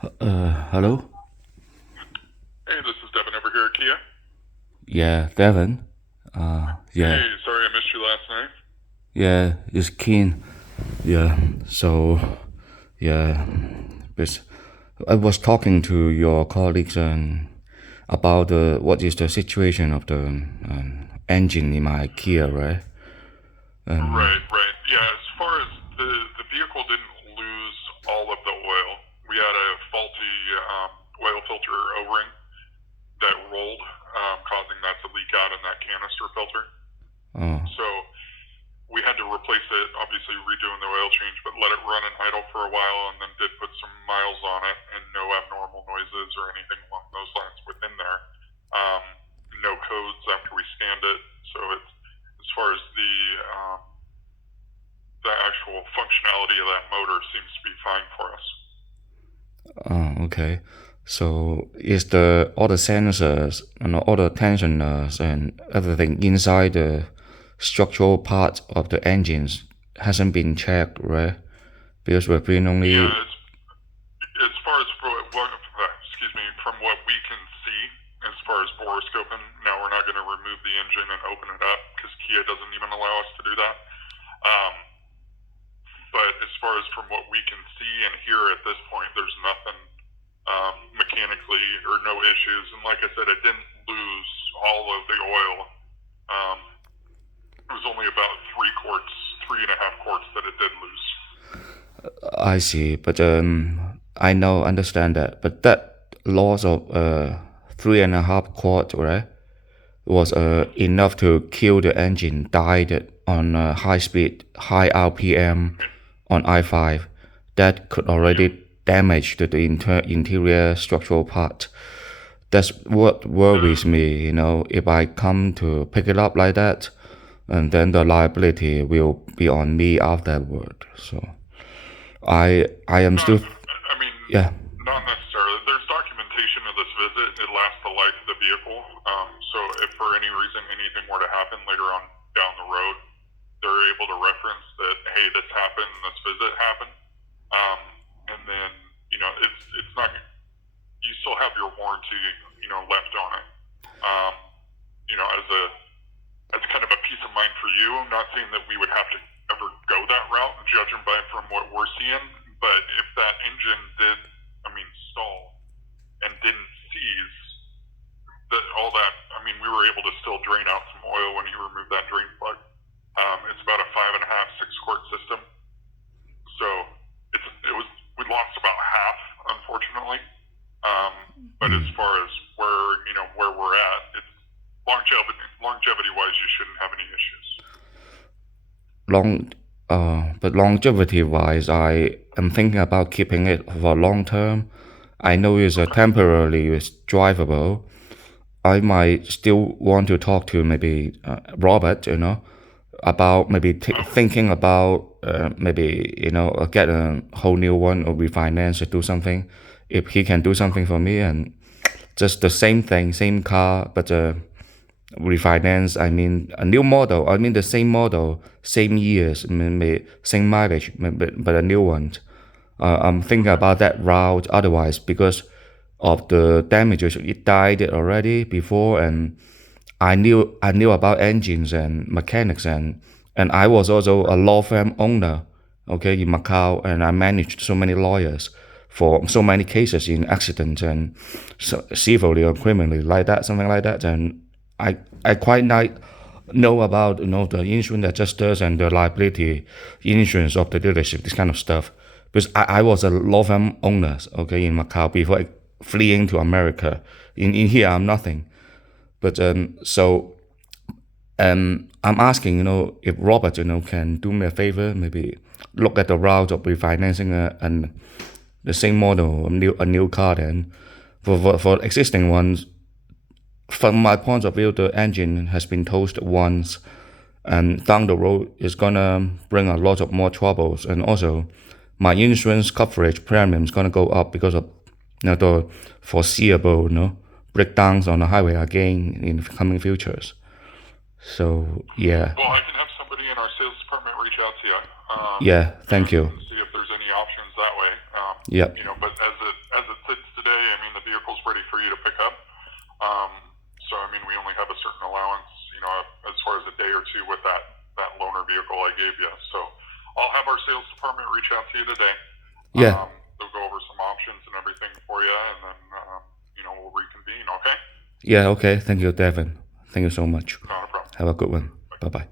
Hello? Hey, this is Devin over here at Kia. Yeah, Devin. Yeah, Hey, sorry I missed you last night. yeah, it's keen. Yeah, so, yeah, but I was talking to your colleagues about what is the situation of the engine in my Kia, right? Right, right. Yeah, as far as the vehicle didn't lose all of the oil. We had a faulty oil filter O-ring that rolled, causing that to leak out in that canister filter. Oh, So we had to replace it, obviously redoing the oil change, but let it run and idle for a while, and then did put some miles on it, and no abnormal noises or anything along those lines within there. Um, no codes after we scanned it. So it's as far as the actual functionality of that motor seems to be fine for us. okay. So is the all the sensors and all the tensioners and everything inside the structural part of the engines hasn't been checked, right? Because we've been Yeah, only as far as excuse me, from what we can see, as far as boroscoping, now we're not going to remove the engine and open it up because Kia doesn't even allow us to do that. Um, but as far as from what we can see and hear at this point, there's nothing mechanically or no issues. And like I said, it didn't lose all of the oil. Um, it was only about 3 quarts, 3.5 quarts that it did lose. I see, but I know understand that, but that loss of 3.5 quart, right, was enough to kill the engine, died on high speed, high RPM on I-5. That could Yep. already damage the interior structural part. That's what The worries me, if I come to pick it up like that, and then the liability will be on me afterward. So I am Not, still, I mean, yeah. not necessarily. There's documentation of this visit. It lasts the life of the vehicle. So if for any reason anything were to happen later on down the road, they're able to reference that, hey, this happened, this visit happened. Um, and then, it's not, you still have your warranty, left on it. Um, as kind of a peace of mind for you. I'm not saying that we would have to ever go that route, judging by from what we're seeing. But if that engine did, stall and didn't seize all that, we were able to still drain out some oil when he removed that drain plug. It's about a 5.5, 6 quart system. So we lost about half, unfortunately. But as far as where we're at, it's longevity wise, you shouldn't have any issues. long but longevity wise, I am thinking about keeping it for long term. I know it's a Okay. temporarily it's drivable. I might still want to talk to maybe Robert, about maybe thinking about maybe get a whole new one or refinance or do something. If he can do something for me and just the same thing, same car, but refinance. I mean a new model. I mean the same model, same years, maybe same mileage, but a new one. I'm thinking Okay. about that route. Otherwise, because of the damages, it died already before, and I knew about engines and mechanics, and I was also a law firm owner, okay, in Macau, and I managed so many lawyers for so many cases in accident and civilly or criminally like that, something like that, and I quite know about the insurance adjusters and the liability insurance of the dealership, this kind of stuff. Because I was a law firm owner, okay, in Macau before fleeing to America. In here, I'm nothing. But I'm asking, if Robert, can do me a favor, maybe look at the route of refinancing and the same model, a new car. Then, for existing ones, from my point of view, the engine has been toasted once, and down the road it's gonna bring a lot of more troubles. And also, my insurance coverage premium is gonna go up because of the foreseeable breakdowns on the highway again in coming futures. So yeah, Well, I can have somebody in our sales department reach out to you, yeah. Thank and you. see if there's any options that way. Yep. But as it to pick up. So I mean, we only have a certain allowance, as far as a day or two with that loaner vehicle I gave you. So I'll have our sales department reach out to you today. Yeah. They'll go over some options and everything for you, and then we'll reconvene. Okay? Yeah, okay. Thank you, Devin. Thank you so much. Not a problem. Have a good one. Bye bye.